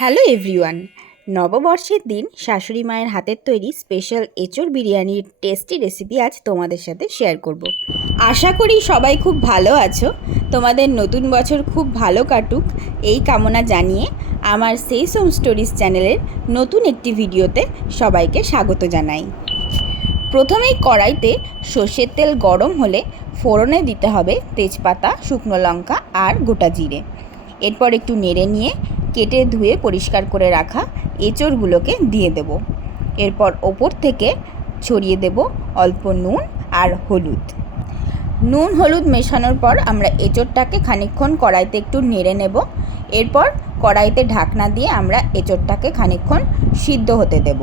Hello everyone. নববর্ষের দিন শাশুড়ি মায়ের হাতের তৈরি স্পেশাল এঁচোড় বিরিয়ানির টেস্টি রেসিপি আজ তোমাদের সাথে শেয়ার করব। আশা করি সবাই খুব ভালো আছো। তোমাদের নতুন বছর খুব ভালো কাটুক। এই কামনা জানিয়ে আমার সেই সোম স্টোরিজ চ্যানেলের নতুন একটি ভিডিওতে সবাইকে স্বাগত জানাই। প্রথমেই কড়াইতে সর্ষের তেল গরম হলে ফোড়নে দিতে হবে তেজপাতা, শুকনো লঙ্কা আর গোটা জিরে। এরপর একটু নেড়ে নিয়ে কেটে ধুয়ে পরিষ্কার করে রাখা এঁচড়গুলোকে দিয়ে দেব। এরপর ওপর থেকে ছড়িয়ে দেব অল্প নুন আর হলুদ। নুন হলুদ মেশানোর পর আমরা এঁচড়টাকে খানিকক্ষণ কড়াইতে একটু নেড়ে নেব। এরপর কড়াইতে ঢাকনা দিয়ে আমরা এঁচড়টাকে খানিকক্ষণ সিদ্ধ হতে দেব।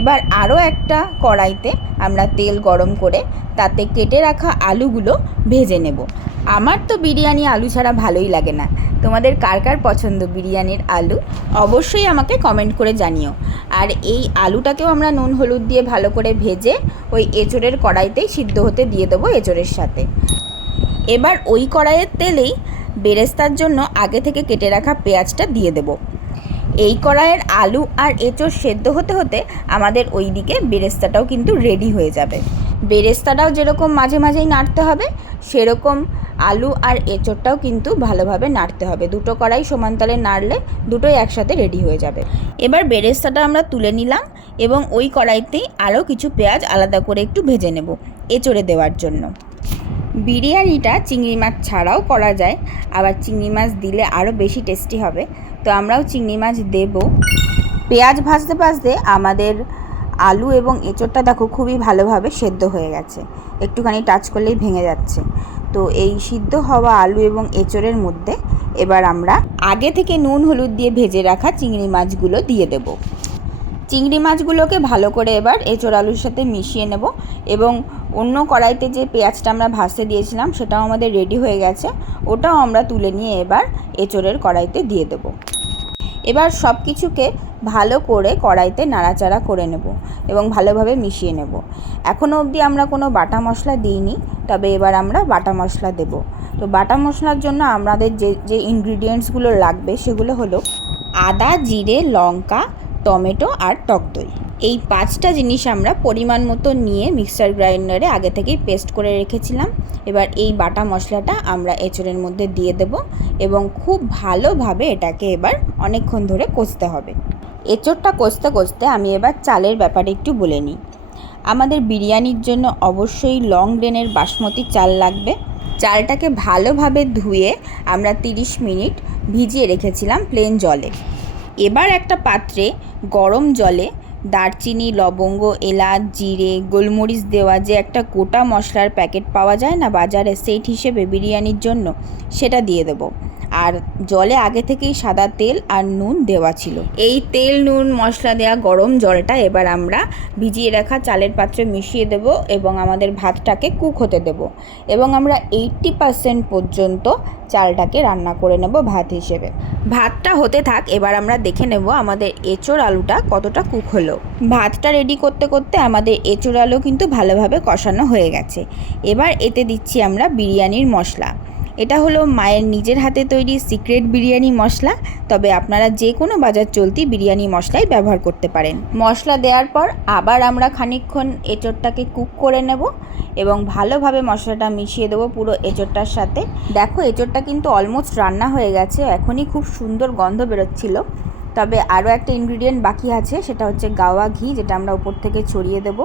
এবার আরও একটা কড়াইতে আমরা তেল গরম করে তাতে কেটে রাখা আলুগুলো ভেজে নেব। আমার তো বিরিয়ানি আলু ছাড়া ভালোই লাগে না। তোমাদের কার কার পছন্দ বিরিয়ানির আলু? অবশ্যই আমাকে কমেন্ট করে জানিও। আর এই আলুটাকেও আমরা নুন, হলুদ দিয়ে ভালো করে ভেজে ওই এঁচড়ের কড়াইতেই সিদ্ধ হতে দিয়ে দেবো এঁচড়ের সাথে। এবার ওই কড়াইয়ের তেলেই বেরেস্তার জন্য আগে থেকে কেটে রাখা পেঁয়াজটা দিয়ে দেবো। এই কড়াইয়ের আলু আর এঁচড় সেদ্ধ হতে হতে আমাদের ওই দিকে বেরেস্তাটাও কিন্তু রেডি হয়ে যাবে। বেরেস্তাটাও যেরকম মাঝে মাঝেই নাড়তে হবে, সেরকম আলু আর এঁচড়টাও কিন্তু ভালোভাবে নাড়তে হবে। দুটো কড়াই সমানতালে নাড়লে দুটোই একসাথে রেডি হয়ে যাবে। এবার বেরেস্তাটা আমরা তুলে নিলাম এবং ওই কড়াইতেই আরও কিছু পেঁয়াজ আলাদা করে একটু ভেজে নেব এঁচড়ে দেওয়ার জন্য। বিরিয়ানিটা চিংড়ি মাছ ছাড়াও করা যায়, আবার চিংড়ি মাছ দিলে আরও বেশি টেস্টি হবে। তো আমরাও চিংড়ি মাছ দেব। পেঁয়াজ ভাজতে ভাজতে আমাদের আলু এবং এঁচড়টা দেখো খুবই ভালোভাবে সেদ্ধ হয়ে গেছে। একটুখানি টাচ করলেই ভেঙে যাচ্ছে। তো এই সিদ্ধ হওয়া আলু এবং এঁচড়ের মধ্যে এবার আমরা আগে থেকে নুন, হলুদ দিয়ে ভেজে রাখা চিংড়ি মাছগুলো দিয়ে দেব। চিংড়ি মাছগুলোকে ভালো করে এবার এঁচড় আলুর সাথে মিশিয়ে নেব এবং অন্য কড়াইতে যে পেঁয়াজটা আমরা ভাসতে দিয়েছিলাম সেটাও আমাদের রেডি হয়ে গেছে। ওটাও আমরা তুলে নিয়ে এবার এঁচড়ের কড়াইতে দিয়ে দেব। এবার সব কিছুকে ভালো করে কড়াইতে নাড়াচাড়া করে নেব এবং ভালোভাবে মিশিয়ে নেব। এখনও অবধি আমরা কোনো বাটা মশলা দিইনি, তবে এবার আমরা বাটা মশলা দেব। তো বাটা মশলার জন্য আমাদের যে যে ইনগ্রিডিয়েন্টসগুলো লাগবে সেগুলো হলো আদা, জিরে, লঙ্কা, টমেটো আর টক দই। এই পাঁচটা জিনিস আমরা পরিমাণ মতো নিয়ে মিক্সার গ্রাইন্ডারে আগে থেকেই পেস্ট করে রেখেছিলাম। এবার এই বাটা মশলাটা আমরা এঁচড়ের মধ্যে দিয়ে দেব এবং খুব ভালোভাবে এটাকে এবার অনেকক্ষণ ধরে কষতে হবে। এঁচড়টা কষতে কষতে আমি এবার চালের ব্যাপারে একটু বলে নিই। আমাদের বিরিয়ানির জন্য অবশ্যই লং গ্রেনের বাসমতি চাল লাগবে। চালটাকে ভালোভাবে ধুয়ে আমরা 30 মিনিট ভিজিয়ে রেখেছিলাম প্লেন জলে। এবার একটা পাত্রে গরম জলে দারচিনি, লবঙ্গ, এলাচ, জিরে, গোলমরিচ দেওয়া যে একটা গোটা মশলার প্যাকেট পাওয়া যায় না বাজারে সেট হিসেবে বিরিয়ানির জন্য, সেটা দিয়ে দেবো। আর জলে আগে থেকেই সাদা তেল আর নুন দেওয়া ছিল। এই তেল, নুন, মশলা দেওয়া গরম জলটা এবার আমরা ভিজিয়ে রাখা চালের পাত্রে মিশিয়ে দেব এবং আমাদের ভাতটাকে কুক হতে দেব এবং আমরা এইট্টি পারসেন্ট পর্যন্ত চালটাকে রান্না করে নেব ভাত হিসেবে। ভাতটা হতে থাক, এবার আমরা দেখে নেব আমাদের এঁচোড় আলুটা কতটা কুক হলো। ভাতটা রেডি করতে করতে আমাদের এঁচোড় আলু কিন্তু ভালোভাবে কষানো হয়ে গেছে। এবার এতে দিচ্ছি আমরা বিরিয়ানির মশলা। এটা হলো মায়ের নিজের হাতে তৈরি সিক্রেট বিরিয়ানি মশলা, তবে আপনারা যে কোনো বাজার চলতি বিরিয়ানি মশলাই ব্যবহার করতে পারেন। মশলা দেওয়ার পর আবার আমরা খানিকক্ষণ এঁচড়টাকে কুক করে নেব এবং ভালোভাবে মশলাটা মিশিয়ে দেবো পুরো এঁচড়টার সাথে। দেখো, এঁচড়টা কিন্তু অলমোস্ট রান্না হয়ে গেছে, এখনই খুব সুন্দর গন্ধ বেরোচ্ছিল। তবে আরও একটা ইনগ্রিডিয়েন্ট বাকি আছে, সেটা হচ্ছে গাওয়া ঘি, যেটা আমরা উপর থেকে ছড়িয়ে দেবো।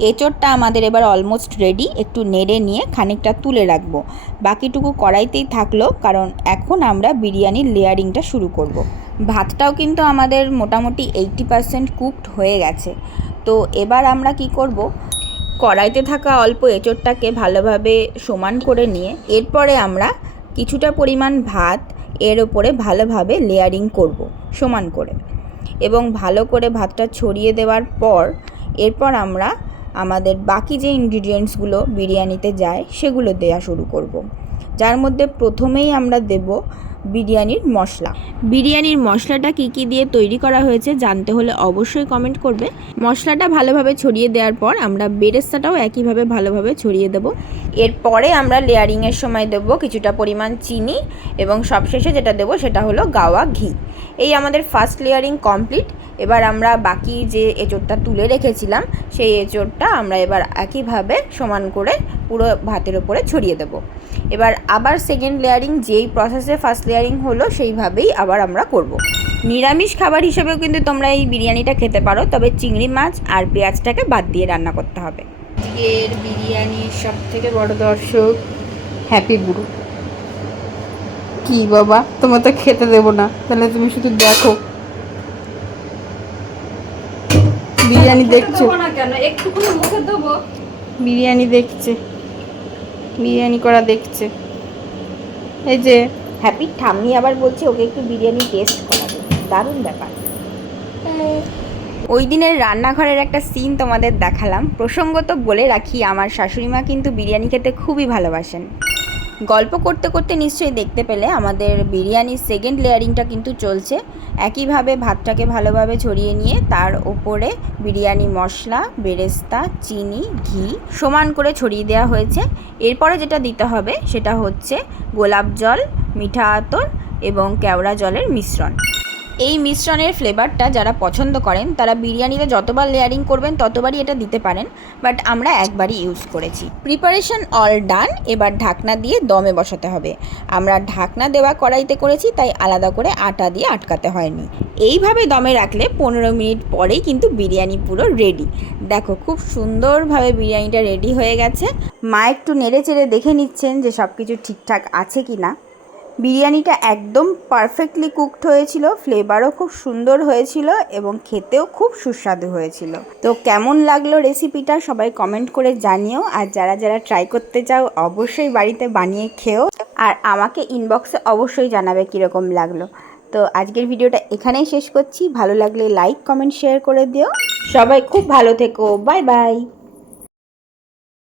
এঁচড়টা আমাদের এবার অলমোস্ট রেডি একটু নেড়ে নিয়ে খানিকটা তুলে রাখব। বাকিটুকু কড়াইতেই থাকল, কারণ এখন আমরা বিরিয়ানির লেয়ারিংটা শুরু করব। ভাতটাও কিন্তু আমাদের মোটামুটি এইটটি পারসেন্ট কুকড হয়ে গেছে। তো এবার আমরা কি করব? কড়াইতে থাকা অল্প এঁচড়টাকে ভালোভাবে সমান করে নিয়ে, এরপরে আমরা কিছুটা পরিমাণ ভাত এর ওপরে ভালোভাবে লেয়ারিং করব, সমান করে। এবং ভালো করে ভাতটা ছড়িয়ে দেওয়ার পর, এরপর আমরা আমাদের বাকি যে ইনগ্রিডিয়েন্টসগুলো বিরিয়ানিতে যায়, সেগুলো দেয়া শুরু করব। যার মধ্যে প্রথমেই আমরা দেব বিরিয়ানির মশলা। বিরিয়ানির মশলাটা কি কি দিয়ে তৈরি করা হয়েছে জানতে হলে অবশ্যই কমেন্ট করবে। মশলাটা ভালোভাবে ছড়িয়ে দেওয়ার পর আমরা বেরেস্তাটাও একইভাবে ভালোভাবে ছড়িয়ে দেব। এরপরে আমরা লেয়ারিংয়ের সময় দেবো কিছুটা পরিমাণ চিনি এবং সবশেষে যেটা দেবো সেটা হলো গাওয়া ঘি। এই আমাদের ফার্স্ট লেয়ারিং কমপ্লিট এবার আমরা বাকি যে এঁচোড়টা তুলে রেখেছিলাম, সেই এঁচোড়টা আমরা এবার একইভাবে সমান করে পুরো ভাতের ওপরে ছড়িয়ে দেবো। এবার আবার সেকেন্ড লেয়ারিং যেই প্রসেসে ফার্স্ট লেয়ারিং হলো সেইভাবেই আবার আমরা করব। নিরামিষ খাবার হিসেবেও কিন্তু তোমরা এই বিরিয়ানিটা খেতে পারো তবে চিংড়ি মাছ আর পেঁয়াজটাকে বাদ দিয়ে রান্না করতে হবে। আজকের বিরিয়ানির সব থেকে বড় দর্শক হ্যাপি বুড়ো। কি বাবা তোমার তো খেতে দেবো না তাহলে তুমি শুধু দেখো। বিরিয়ানি দেখছ? না কেন? একটুখানি মুখে দেবো। বিরিয়ানি দেখছে। বিরিয়ানি করা দেখছে। এই যে হ্যাপি ঠাম্মি আবার বলছে, ওকে একটু বিরিয়ানি টেস্ট করাবে। দারুণ ব্যাপার। ওই দিনের রান্নাঘরের একটা সিন তোমাদের দেখালাম। প্রসঙ্গত বলে রাখি, আমার শাশুড়িমা কিন্তু বিরিয়ানি খেতে খুবই ভালোবাসেন। গল্প করতে করতে নিশ্চয়ই দেখতে পেলে আমাদের বিরিয়ানির সেকেন্ড লেয়ারিংটা কিন্তু চলছে। একইভাবে ভাতটাকে ভালোভাবে ছড়িয়ে নিয়ে তার ওপরে বিরিয়ানি মশলা, বেরেস্তা, চিনি, ঘি সমান করে ছড়িয়ে দেওয়া হয়েছে। এরপরে যেটা দিতে হবে সেটা হচ্ছে গোলাপ জল মিঠা আতর এবং কেওড়া জলের মিশ্রণ। এই মিশ্রণের ফ্লেভারটা যারা পছন্দ করেন, তারা বিরিয়ানিতে যতবার লেয়ারিং করবেন, ততবারই এটা দিতে পারেন বাট আমরা একবারই ইউজ করেছি। প্রিপারেশন অল ডান এবার ঢাকনা দিয়ে দমে বসাতে হবে। আমরা ঢাকনা দেওয়া কড়াইতে করেছি, তাই আলাদা করে আটা দিয়ে আটকাতে হয়নি। এইভাবে দমে রাখলে পনেরো মিনিট পরেই কিন্তু বিরিয়ানি পুরো রেডি দেখো, খুব সুন্দরভাবে বিরিয়ানিটা রেডি হয়ে গেছে। মা একটু নেড়ে চেড়ে দেখে নিচ্ছেন যে সব কিছু ঠিকঠাক আছে কি না বিরিয়ানিটা একদম পারফেক্টলি কুকড হয়েছিল ফ্লেভারও খুব সুন্দর হয়েছিল এবং খেতেও খুব সুস্বাদু হয়েছিল। তো কেমন লাগল রেসিপিটা সবাই কমেন্ট করে জানিও, আর যারা যারা ট্রাই করতে চাও অবশ্যই বাড়িতে বানিয়ে খেও, আর আমাকে ইনবক্সে অবশ্যই জানাবে কীরকম লাগল। তো আজকের ভিডিওটা এখানেই শেষ করছি, ভালো লাগলে লাইক কমেন্ট শেয়ার করে দিও। সবাই খুব ভালো থেকো বাই বাই